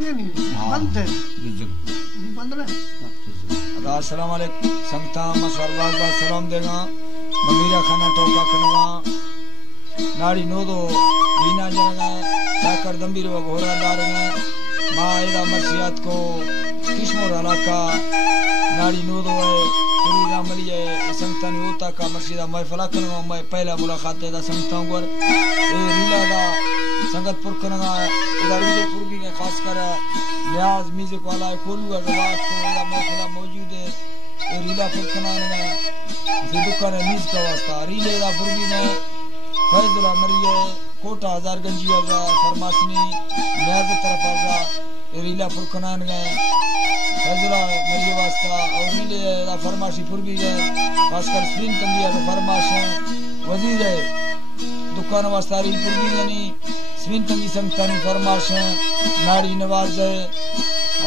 बंद है बंद में अस्सलाम वालेकुम संगता मसरबाज बा सलाम देगा ममीरा खाना टोका खनवा नाड़ी नोदो बीना जरगा जाकर दंबीर व घोरा दारगा मायदा मर्सियात को किस्मो रलाका नाड़ी नोदो है पूरी रामली है संगता ने होता का मर्सिदा महफला खनवा मैं पहला मुलाकात दा संगता वर ए रीला दा संगत पुर खनवा इधर विजय पूर्वी के खास कर न्याज म्यूजिक वाला कोलू अजवात को या महफला मौजूद है ए रीला पुर खनवा ने दुकान मीज का वास्ता रीले दा पूर्वी ने फैजुला मरिए कोटा हजार गंजिया जा फरमासनी न्याज तरफ आजा रीला पुर खनवा ने फैजुला मरिए वास्ता और रीले दा फरमाशी पूर्वी है खासकर स्प्रिंग तंबिया में फरमाश है वजीर है दुकान वास्ता री पूर्वी यानी स्विन तंगी संगतानी फरमाश है नाड़ी नवाज है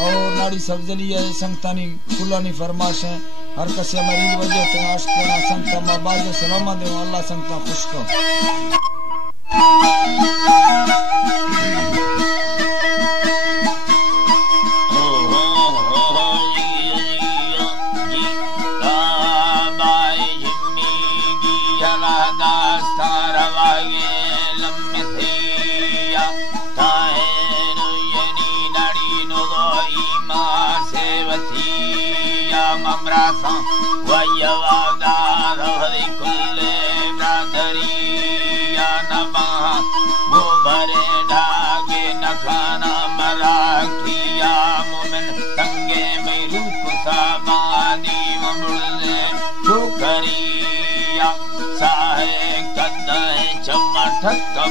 और नाड़ी सब्जली है संगतानी कुलानी फरमाश है हर कसे मरीज वजह ते आशिकाना संगता माबाज सलाम दे अल्लाह संगता खुश को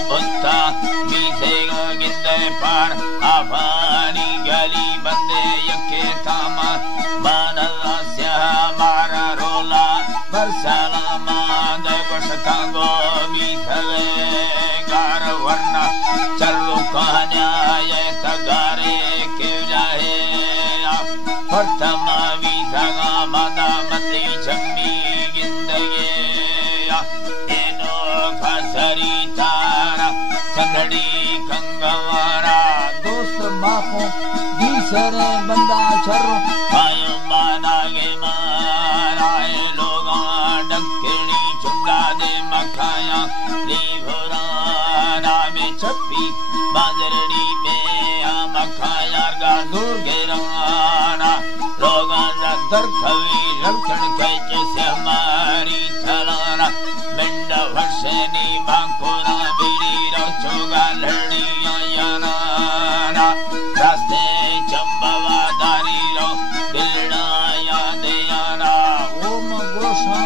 बुद्धा मीठे गिंदे पर आभारी गली बंदे यके थामा बानला से मारा रोला बरसाला मांद बशतांगो मीठले गार वरना चलो कहानिया ये तगारे के जाए प्रथमा विधागा मादा मती जम्मी गिंदगे एनो खसरी संगड़ी कंगवारा दोस्त माखो दीसरे बंदा छरो आयो मानागे माराए लोगा डंकेड़ी चुंगा दे मखाया लीभराना में छप्पी बांदरड़ी पे मखाया गा दूर गेराना लोगा दर खवी रंकण कैचे से हमारी थलाना मिंडा वर्षनी बांकोरा चोगा लड़िया याना रास्ते चंबवा दारी रो दिलना याद याना ओम गोशा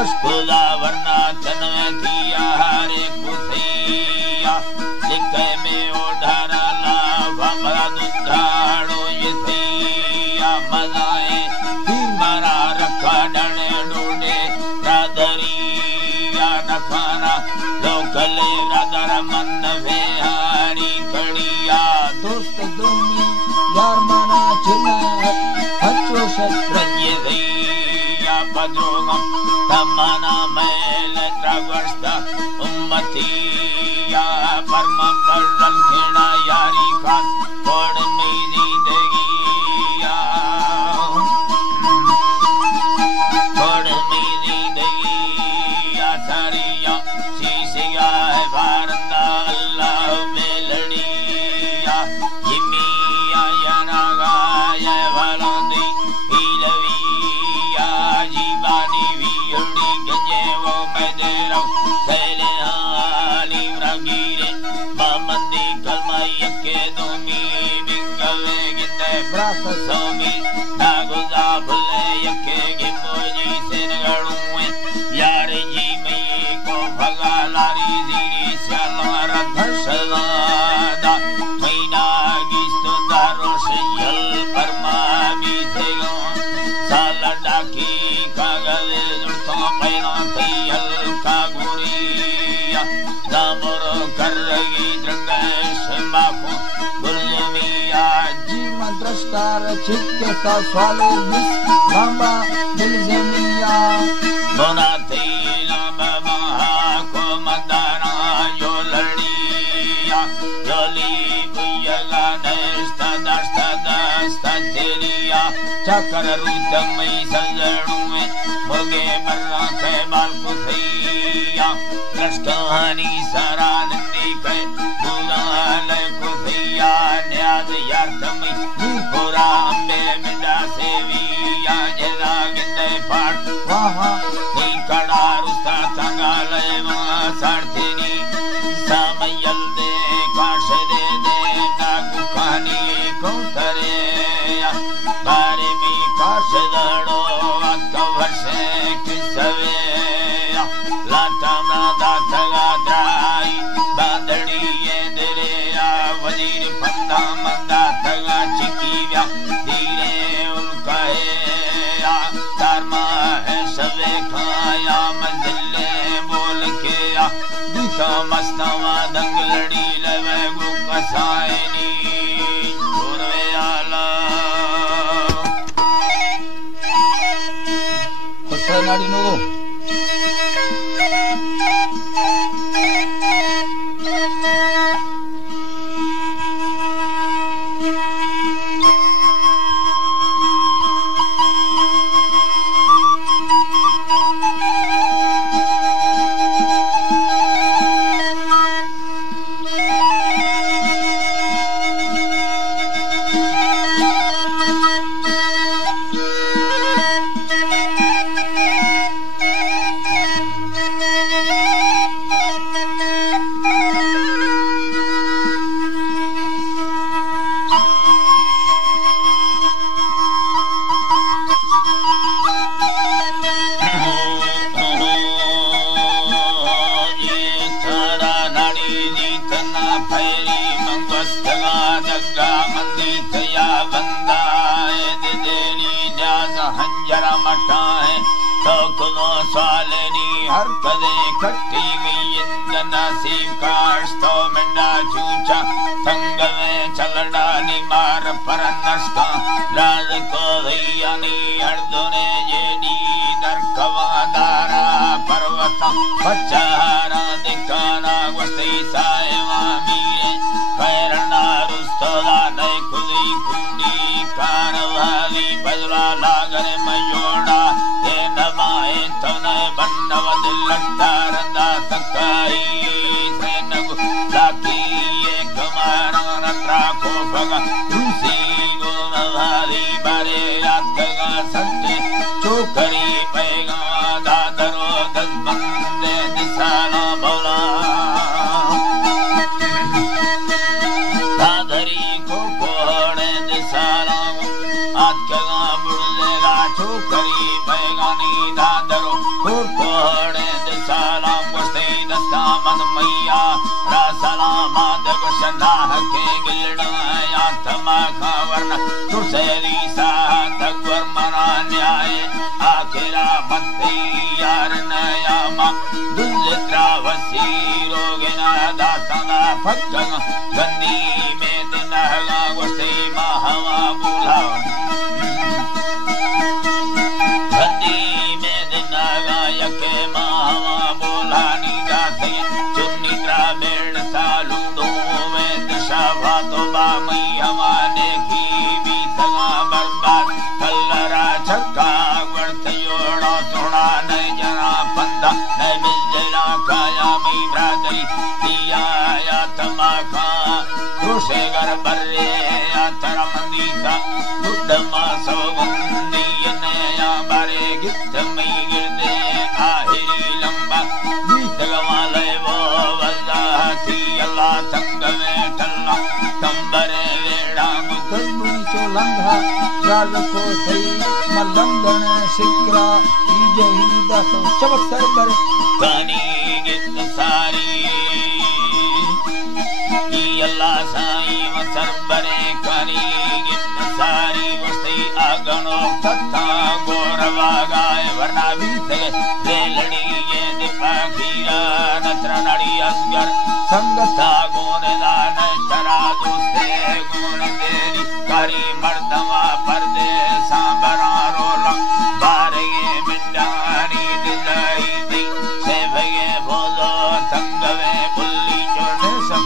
अष्टुला वरना तनवे दिया हरे कुथिया लिखे में ओढ़ारा ला भमरा दुधाड़ो ये थिया मजाए मरा रखा डने डोडे राधरिया नखाना लोकले राधर मन वेहारी कड़िया दोस्त दोनी यार मना चिना हच्चो शत्रन्य भैया पदोगम तमना मैल ट्रवर्स्ता उम्मतिया परम परल खेड़ा यारी खास कोड मेरी दगिया कोड मेरी दगिया सारिया शीशिया है भारता अल्लाह में लड़िया जिमिया यनागाया वलांदी हिलविया जीवानी वियुड़ी गंजे वो मैदेरो सैले हाली रंगीरे मामंदी कलमा यके दोमी बिंगवे गिंदे प्रात सोमी नागुजा भले यके गिमोजी सेनगड़ुए यारे जी में को भगा लारी जीरी श्यालारा धर्षदादा मैना गिस्तो दारो से यल परमा बीतेगा साला डाकी कागले जुड़ता पैना थैयल का गुरिया दामरो कर रही द्रंगेश माखो गुलमिया जी मद्रस्तार चित्ते का स्वाले मिस लांबा दिल जमिया बोना थैला बाबा को मदारा यो लड़िया joli buyaga nesta dasta teria chakar rutamai sanjarume murge barra ke balku thaiya rashkani saranandi ke bulale ku thaiya nyad yartamai pura ambe minda seviya jeda ginde part waha nikada rusta tangale ma sartini samayal de kashe de nagukani kontare bare mi kashe dado akavarshe kisave lata nada taga dai bandadi endere avadiri panda manda taga chikivya dire ulkahe dharma hai save khaya manzile bol ke dikha mastava dangladi leve gukasaini chorve ala Nari Nodo.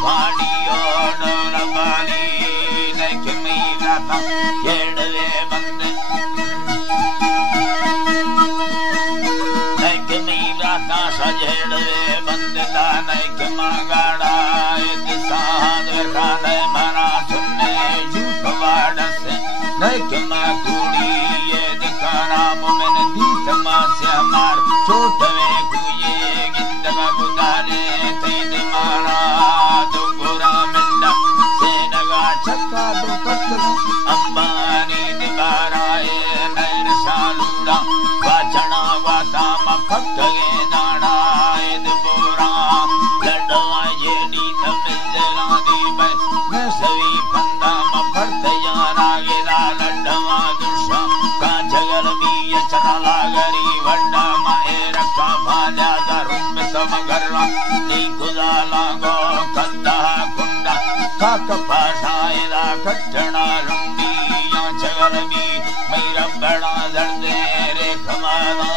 Body था केड़वे बंदे नैक मीरा था सजेड़वे बंदे दा नैक मागाड़ा एक साध खाने मना सुनने झूठ वाड़स नैक माकुड़ी ये दिखाना मुमन दीत मासे हमार छोटवे कुये गिंदगा बुदाले तेद मारा दो गोरा मिंडा सेनगा छक्का दो पत्थर अंबानी दिबाराए नैर सालूड़ा वाचना वासाम फक्के दाड़ा एद बोरा लडवा जेडी तमिलला दी बे नसवी पंदा म फरत यारा गेला लडवा दुषा का जगल भी चरा लागरी वड्डा माए रखा भाल्या दरुम समगरला नी खुदा लागो कंदा कुंडा काक पाशाएला कटना लुंडी या जगल भी मेरा बड़ा दर्द रे खमाना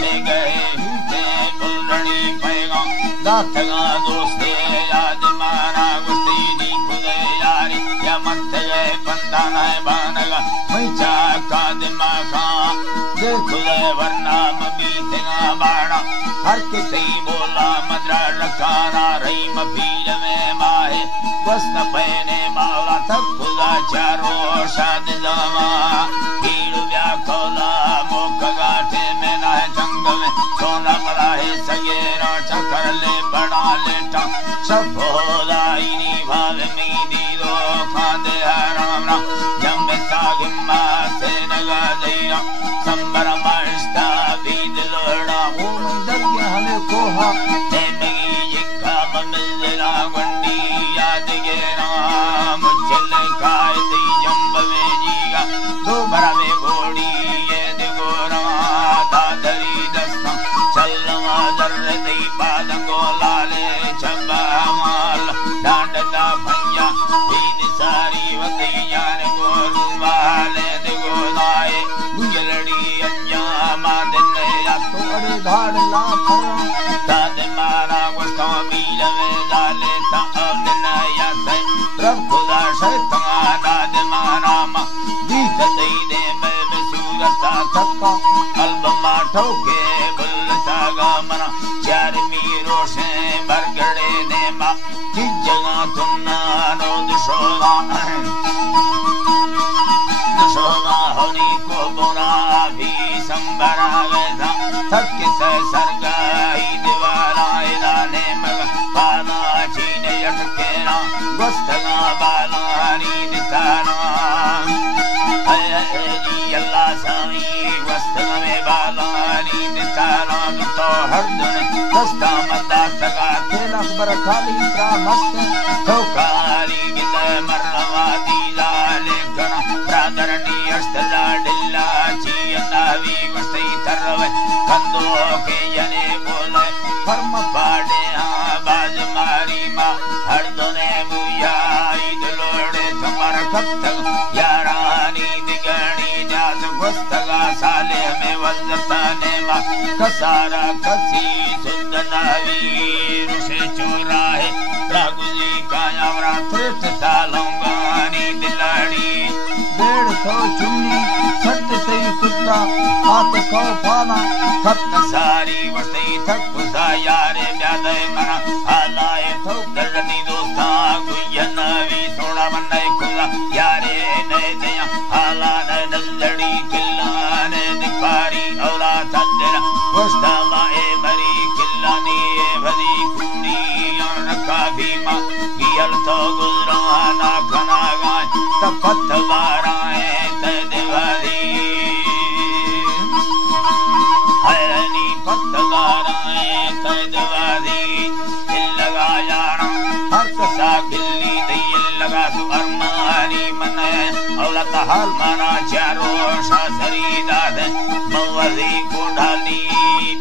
ले गए ते बुलड़ी पैगा दातगा दोस्ते याद मारा गुस्ती नी खुदे यारी या मंत गए पंदाना बानगा मैचा का दिमागा दे खुदे वरना ममी तेगा बाड़ा हर किसी बोला मदरा रखाना रही मफील में माहे वस्त पहने मावला तब खुदा चारो शाद दावा पीड़ व्याकोला मोक गाठे में ना है जंग में सोना पड़ा है सगेरा चकर ले बड़ा लेटा सब होला इनी भाव में दीदो खादे हराम ना जम सागिमा से नगा दिया संबर मास्ता बीद लोड़ा ओ मन दरिया हले कोहा ते मगी जिक्का ममिलला गंडी याद गेरा मुझले खाए दी जंब में जीगा दो भरा में घोड़ी ये दिगोरा दादरी दस्ता चलवा दर दी पादंगो लाले चंबा माल डांडा भैया बीद सारी वती यार गोलू वाले दिगोनाए गुजलड़ी अंजामा दिन या तो अरे धाड़ ला फरा दाद मारा वस्ता बील में डाले ता दिन या से रब खुदा शैतान दाद मारा मा बीत दई दे में सूरता थका कल्ब माठो के बुल सागा मना चार मीरो से बरगड़े ने मा की जगह तुन्ना नो दिशोगा दिशोगा होनी को बोना भी संबरा वैसा थक से सरगाई दीवारा इलाने मग पाना चीने यटके ना वस्तगा बालानी निताना जी अल्लाह साई वस्तगा में बालानी निताना तो हर दिन दस्ता मदा सगा तेला बर खाली प्रा मस्त तो काली गिद मरवा दीला लेकना प्रादरणी अस्तला डिल्ला ची नावी वस्ती तरवे कंदो के यने बोले फर्म पाड़े बाज मारी मा हर दोने बुया ईद लोड़े तुम्हारा कब यारानी दिगणी जात वस्तगा साले में वजता ने मा कसारा कसी सुंदनावी रुसे चोरा है रागुजी काया व्रात्रित सालोंगानी दिलाड़ी बेड़ तो चुन्नी सट से कुत्ता हाथ को पाना खत सारी वस्ती थक खुदा यारे ब्यादे मना हालाए तो दलनी दोस्ता गुयन वी सोना बन्ने खुदा यारे ने दया हाला ने दलड़ी किल्ला ने दिपारी औला तदरा वस्ता माए मरी किल्ला ने भरी कुंडी और काफी मा गियल तो गुजरा ना खना गाय तपत बाराए तदवारी हरनी पत्तगाराए तदवारी लगा यारा हर कसा गिल्ली दिल लगा तू अरमानी मन औलत हाल माना चारो शासरी दाद मवदी को ढाली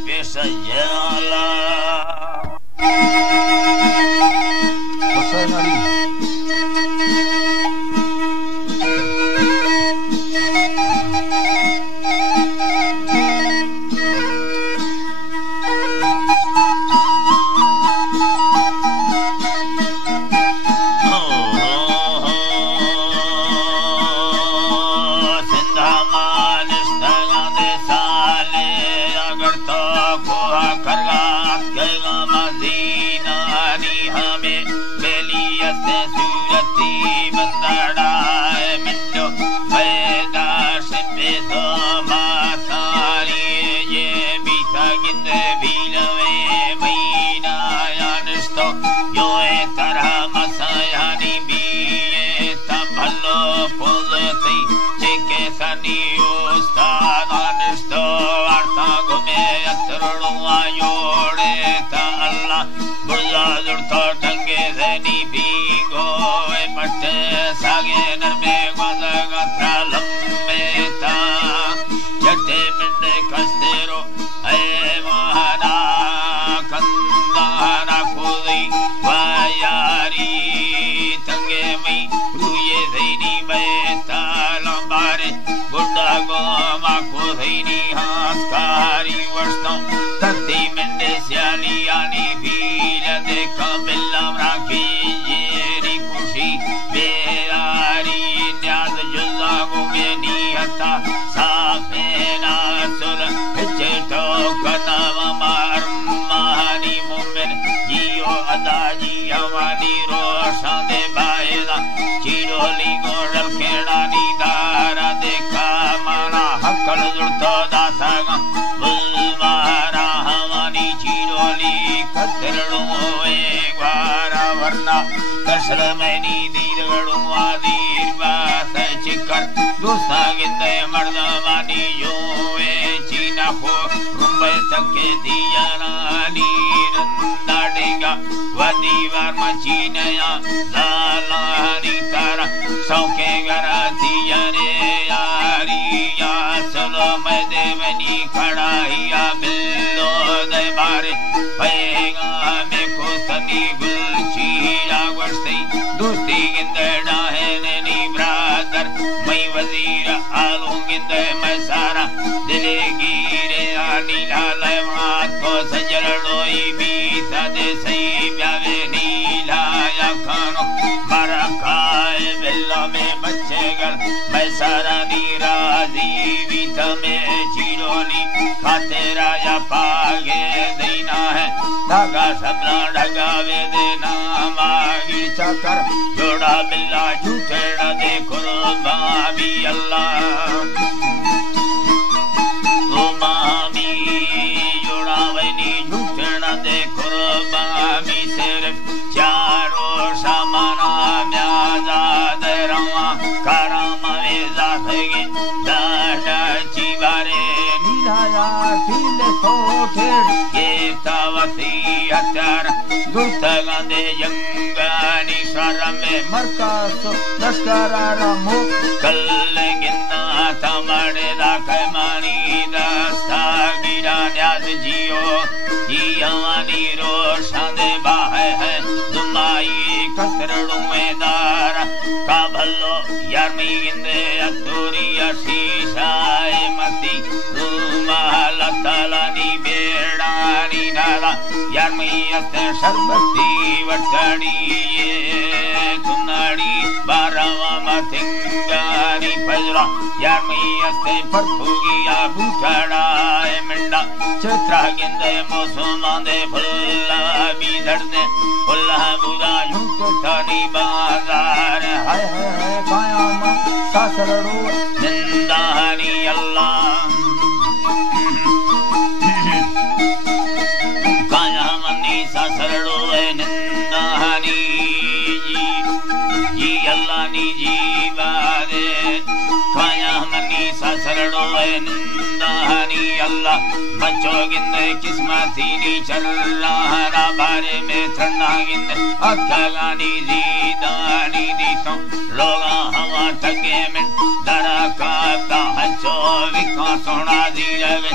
पेश जाला हुसैन अली से सूरती बंदड़ा मिंडो पैदा से बेदो मासारी ये बीता गिंद भीलवे महीना यानिस्तो यो तरह मसायानी बीए तभलो पोलती चेके सनी उस्ताद यानिस्तो अर्था गुमे अतरलो आयोड़े ता अल्लाह बुला जुड़तो टंगे धनी भीगो पट्टे सागे नरमे वादा गा लम्बे ता जटे मिंडे कस्तेरो ऐ महाना कंदाना खुदी वायारी तंगे मई रुये धनी बेता लंबारे बुढ़ा गोमा खुदनी हासकारी वर्षों तत्ती मिंडे स्यालियानी भील देखा बिल्ला राखी येरी खुशी बेयारी न्याज जुल्ला गुमे नियता साफेना सुल चेटो कदम मार महानी मुमिन जियो अदा जिया वानी रोशा दे बायदा चिरोली गोडल खेड़ा नी दारा देखा माना हकल जुड़तो दाता बुलवारा हमानी चिरोली कतरड़ो वारा वरना कसर मैनी दीरगड़ो आदीर बात चिकर दोस्ता गिंदे मर्द मानी यो चीना को रुंबे तके दिया नानी रंदाडेगा वदी वार मचीनया लालानी तारा सौके गरा दिया रे यारी या चलो मैं देवनी खड़ाइया बिल्लो दे बारे पैगा में को तनी गुलचीरा वर्षी दोस्ती गिंदड़ा है नैनी ब्रादर मई वजीर आलू गिंदे मैं सारा दिले गिरे आनी लाले मात को सजलड़ोई बीता दे सही ब्यावे नीला या खानो मारा काय बिल्ला में बच्चे गल मैं सारा नीराजी बीता में चिरोली खाते राजा पागे देना है धागा सबला ढगावे देना मागी चकर जोड़ा बिल्ला झूठेड़ा देखो बाबी अल्लाह ओ मामी जोड़ा वैनी झूठेड़ा देखो बाबी सिर्फ चारो समाना म्याजा दरवा करामा वेजा थगे दादा चिबारे निराया दिले सोठेड़ ये तावती हत्यार दुर्तगंदे यंगानी शरमे मरकासो लश्करारा मो कल गिन्ना तमड़े दा कैमानी दस्ता गिरा न्याज जियो जियावानी रोशां दे बाहे है दुमाई कसरड़ू में दार का भल्लो यारमी गिंदे अतुरी शीशाए मती रूमाल तलानी बेड़ानी नाला यारमी अते शर्बती वटड़ी ये सुनाड़ी बारावा मथिंगानी फजरा यारमी अते परफुगिया बूठड़ा मिंडा चित्रा गिंदे मौसमा दे फुल्ला बीधड़ दे फुल्ला बुरा यूं थानी बाजार हाय हाय कायामा सासरड़ो जिंदानी अल्लाह कायामनी सासरड़ो निंदानी जी अल्लाह नी जीवादे कायामनी सासरड़ो निंदानी अल्लाह बच्चो गिंदे किस्मती नी चल्ला बारे में ठंडा गिंदे अक्कागानी जीदानी दीसो लोगा हवा तगे में दरा काता हचो विका सोना जीरवे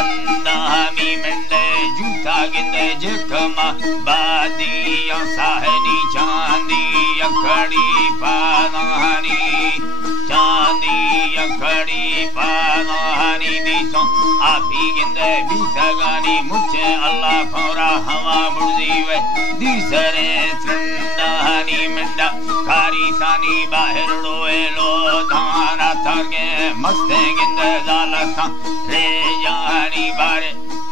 अंदामी मिंदे जूता गिंदे जखमा बादिया साहनी चांदी अखड़ी पानानी चांदी अखड़ी पानानी दीसो आपी गिंदे बीसगानी मुझे अल्लाह फोरा हवा बुर्जी वे दूसरे त्रिंडानी मिंडा कारी सानी बाहर लोए लो धाना थगे मस्ते गिंदे जालसा रे यानी बारे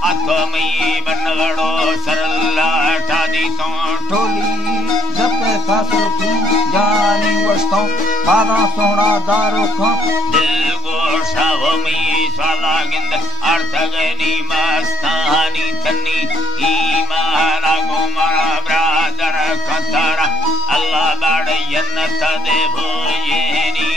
आत्मई बनगड़ो सरला ठादी तो टोली जपे सासुर की जानी वस्तों पादा सोना दारो को दिल गोशावमी स्वालागिंद अर्थगनी मस्तानी तन्नी ईमाना गुमरा ब्रादर कतारा अल्लाह बाड़यन तदे भोजेनी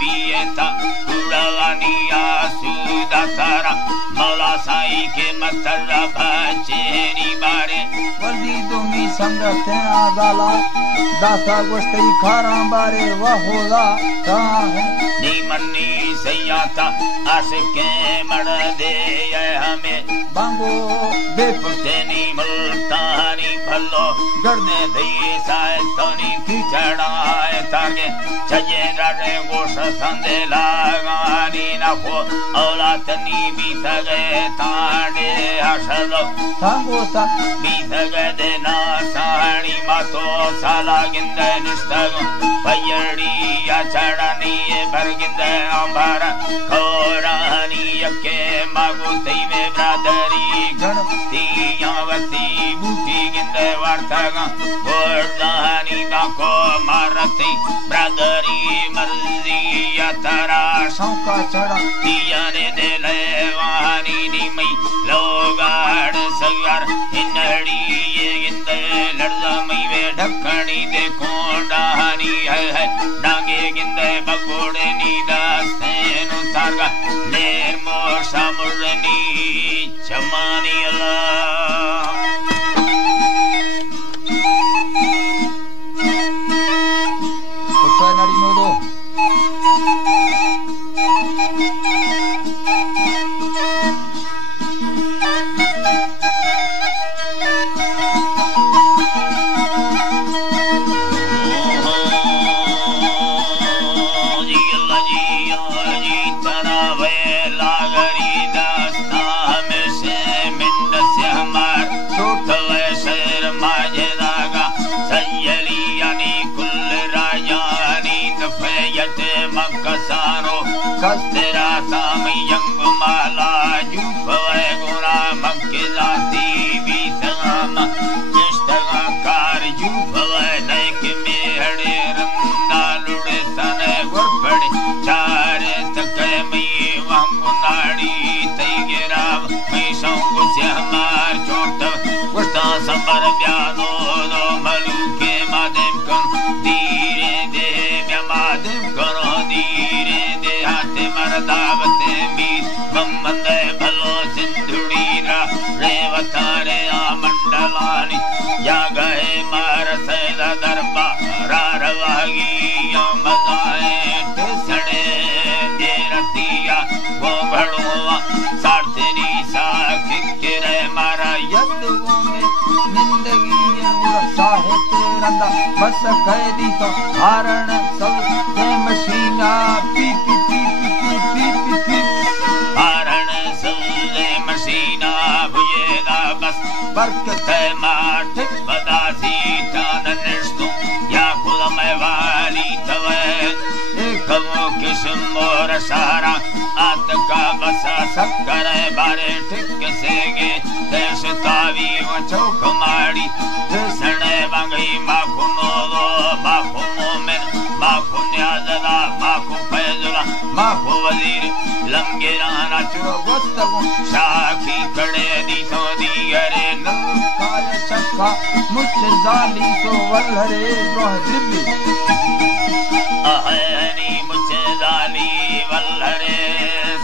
बियता उड़वानी आसूदा तारा मौला साई के मतरा बचेनी बारे वर्दी दुमी संगते आदाला दासा गोस्ती खारा बारे वहोला ताहे नी मन्नी सैयाता आशिके मड़ दे हमें बांगो बेपुतेनी मुल्तानी भलो गर्दे दई साए तोनी की चढ़ाए तागे चजे राडे गोश संदे लगानी ना हो औलातनी बीत गए ताड़े हसलो सांगो सा बीत गए देना साणी मातो साला गिंदे निष्ठग पयड़ी या चढ़ानी बरगिंदे अंबारा खोरानी यके मागु तैवे ब्रादरी गण तीयावती बूटी गिंदे वार्तागा गोर्दानी दाको मारती ब्रादरी मर्जी या तरा शौका चढ़ा तीयाने दे लेवानी निमई लोगाड़ सगार इनड़ी ये गिंदे लड़जामई वे ढकनी दे कोंडानी है डांगे गिंदे बगोड़े नीदास्तेन उतारगा निर्मो सामुरनी चमानी अल्लाह उठा नारी नोदो मकसारो कस्तरा सामी यंग माला जुफवे गुना मक्के जाती बीतगाम जिष्टगा कार जुफवे नैक मेहड़े रंदा लुड़े सने गुरपड़े चारे तके मई वंगु नाड़ी तैगिराव मई सौंगु से हमार चोट वस्ता संबर ब्यानो दो मलूके मादेम कन धीरे दे ब्यामादेम करो धीरे दे हाथे मरदावते मीत बम्बंदे भलो सिंधुड़ीरा रेवतारे आ मंडलानी या गए मार सैदा दरबा रारवागी या मजाए टेसड़े देरतिया वो भड़ुआ सार्थनी साखी किरे मारा यद्दुगों में निंदगी साहित रंदा बस कैदी तो हारण सब ये मशीना पी पी पी पी पी पी पी हारण सब ये मशीना भुजेगा बस बरकत है माठ बदासी चान निष्ठु या खुद में वाली तवे एक वो किस्म और सारा आत का बसा सक्कर बारे ठिक सेगे देश तावी वो चौक मारी सने वांगी माखु नोदो माखु मोमेन माखु न्याजदा माखु फैजुला माखु वजीर लंगेराना चुरो गोस्तगु शाखी कड़े दी तो दीगरे नलकाय चक्का मुझ जाली तो वल्हरे रोह दिब्बी अहनी मुझे जाली वल्हरे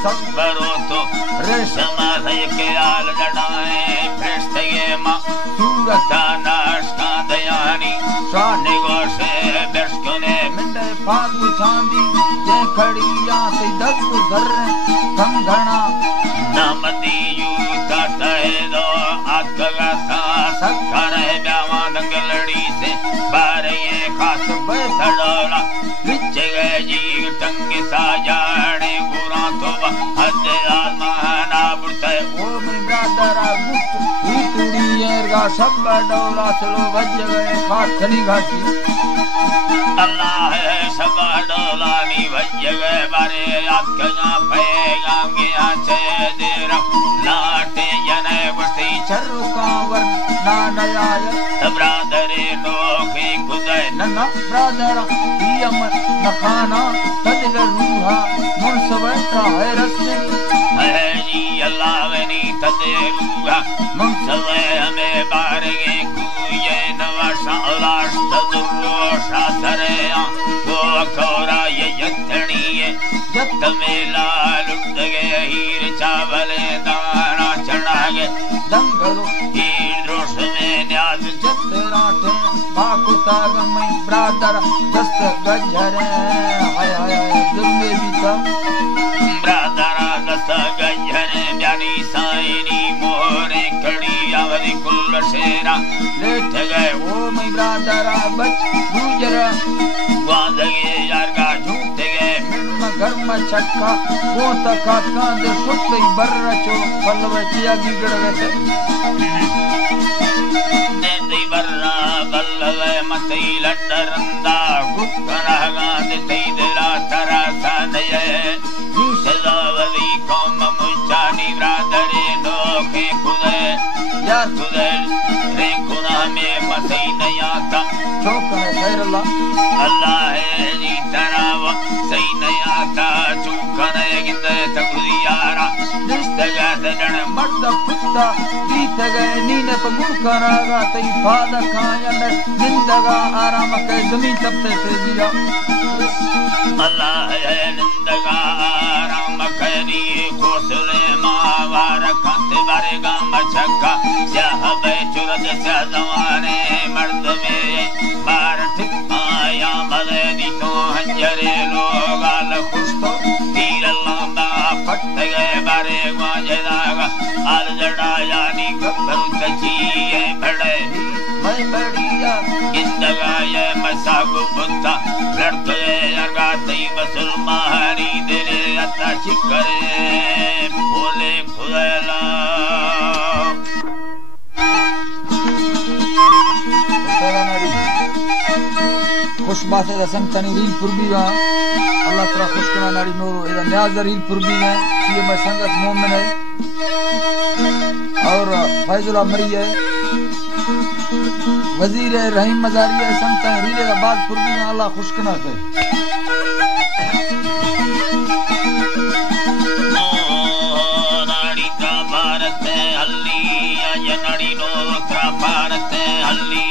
सबरो तो रेशमा के आल जड़ाए पृष्ठये मां सूरता नाशका दयानी स्वाने गोशे बेशकने मिंडे फागु चांदी ये खड़ी आते दस गुजर कंगना नमदी यूता तहे दो आत्गा सा सक्कर ब्यावा दंगलड़ी से बारे खास बैठड़ोला विच गए जी टंगे सा जाने गुरा तो हद आत्मा बुते ओ मेरी ब्रादरा गुप्त इतनी एरगा सब डोला चलो बज गए खाटनी घाटी अल्लाह है सब डोला नी बज गए बारे आत्मा पेगा गया छे देर लाटे बस्ती चर्रो कांवर ना नयाय ब्रादरे नोखे खुदाय नन्ना ब्रादर हियम नखाना तदिल रूहा मुनसवैता है रस्ते है जी अल्लाह वनी तदे रूहा मुनसवै हमें बारगे कुये नवाशा अलाश तदुरोशा सरेया वो खौरा ये यत्तणीये जत में लाल उठ गए हीर चावले दाना चढ़ागे दंगलो हीर रोश में न्याज जतराठे बाकुता गमई ब्रादर दस्त गजरे हाय हाय दिल में भी था ब्रादरा दस्त गजरे ब्यानी साइनी मोरे कड़ी अवधि कुल शेरा लेट गए ओ मई ब्रादरा बच गुजरा वादगे यार का झूठ गए घर में छक्का वो तका कांदे सुत्ते बर्रा चो पल्लवे चिया गिगड़ वैसे दे बर्रा बल्लवे मतई लटरंदा गुकरा गांदे तेरा तरा सानये सदावली कौम मुचानी ब्रादरे नोखे खुदे यार खुदे रे खुदा में मतई नयाता चौकने खैरल्ला अल्लाह है जी तराव सही नयाता चूकने गिंदे तगुदियारा निस्तगा दजन मर्द पुत्ता बीत गए नीने पर मुड़करागा तई फादा खायन निंदगा आराम के जमीन तपते से दिया अल्लाह है निंदगा आराम करी खोसले मावार खाते बारेगा मछक्का साहबे चुरद से जवाने मर्द मेरे बार ठिकाया मददी तो हंजरे लोग आल खुश तो तीर लंबा फट गए बारे वाजदागा आल जड़ाया नी गब्बरू तचिए बड़े मैं बढ़िया जिंदगा ये मसागु बुद्धा लड़ते अरगा तई मुसलमानी दिले अता चिकरे बोले खुदा खुश बातें दसन तनी रील पुरबीगा अल्लाह तरा खुश करा नारी नो इधर न्याज रील पुरबीगा ये मैं संगत मोमिन है और फैजुल्लाह मरी है वजीर रहीम मजारी है संत रीले का बाद पुरबीगा अल्लाह खुश करा दे नाड़ी का भारत हल्ली या नाड़ी नो त्रा भारत हल्ली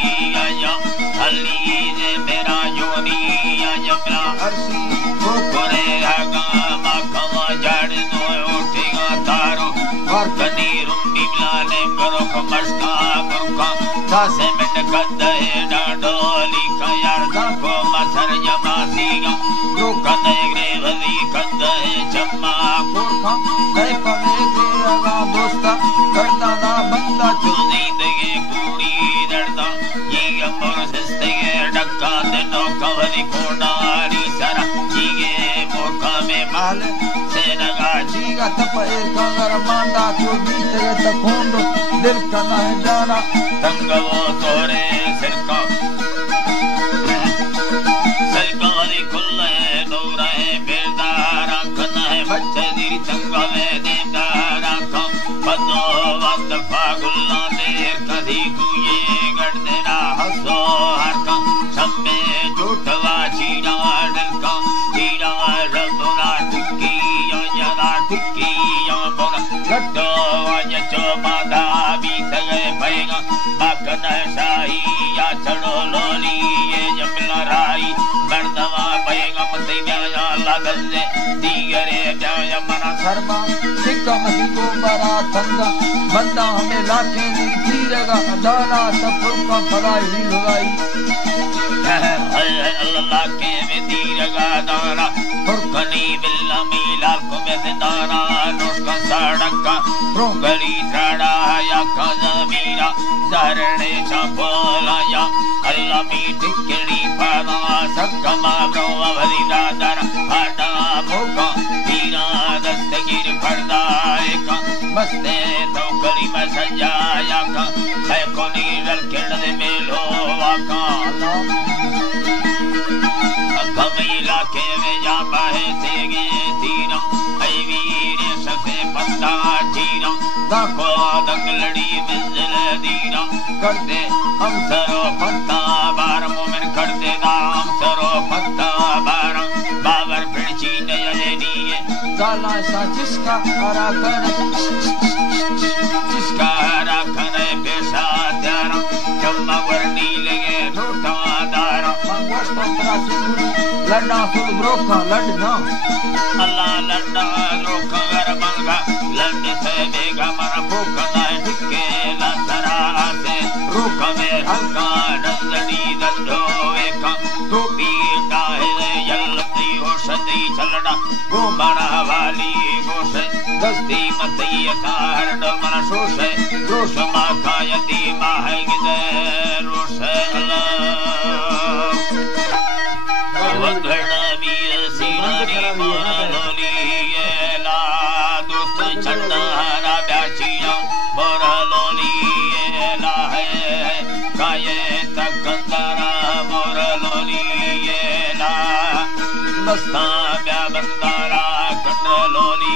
या हल्ली जे मेरा योनी या मेरा अर्शी को करे आगा माखवा जड़ दो उठेगा तारो और कनी रुंडी लाने करो खमस्का मुर्का सासे मिट कदे डाडोली का यार दा को मसर जमासीगा जो कने ग्रेवली कदे चम्मा गोरखा गए पवे तेरा दोस्ता करदा ना बंदा जो जिंदगी कूड़ी दर्दा ये मोर सस्ते डक्का देनो कवरी कोडारी सरा जीगे मोका में माल सेनगा जीगा तप एक कंगर मांडा तो बीत गए तकोंडो दिल का ना है जाना तंगवो तोरे सिरका सलकानी खुल्ले नूरे बेदारा कना है बच्चे दी तंगवे देदारा का पदो वक्त फागुल्ला देर कदी कुये गड़ देना हसो हर का सम्मे झूठवा चीरा डलका चीरा रबुना टिक्की या जरा टिक्की या बोला लट्टो आज चो मादा बीत गए भैगा बाकन शाही या चढ़ो लोली ये जमला राई मर्दवा भैगा मती ब्याया लागल दे दीगरे ब्याया मना शर्मा सिक्का मसी को बरा तंगा बंदा हमें लाखे दी तीरेगा अदाला सफर का फलाई लुगाई अल्लाह के में दीरगा दाना फुरकनी बिल्ला मीला को में दाना नुस्का सड़का प्रोगली त्राड़ा या कज़मीरा धरणे चपोला या अल्लाह मी टिकड़ी पाना सक्कमा ब्रोवा भरी दादर हाडा भूखा तीरा दस्तगीर फरदाए का मस्ते तो करी में सजाया का है कोनी रलकेड़ दे मेलो वाका कबीला के में जा बहे तेगे तीरा ऐ वीर सफे पत्ता चीरा दाखो दंगलड़ी मंजिल दीना करते हम सरो पत्ता बार मोमिन करते दाम सरो पत्ता बार बाबर फिरची नयनी जाला सा जिसका हरा कर जिसका हरा करे बेसा त्यारा चम्मा वर्णी लगे नोटा दारा मंगोस्ता प्राचुरी लड़ना सुल ब्रोका लड़ना अल्लाह लड़ना रोका गर मंगा लड़ने से बेगा मरा भूखा नाय टिके लसरा से रोका में हल्का नंदनी दंडो एका तो पीटा है यल्लती औषधि चलना घूमना वाली गोशे दस्ती मती कार मन शोशे रोश मा कायती माहे गिदे रोशे अल्लाह वंदना भी सीनारी मोरलोली ला दोस्त चन्ना रा ब्याचिया मोरलोली ला है काये तकंदरा मोरलोली ला मस्ता ब्या बंदारा कंडलोली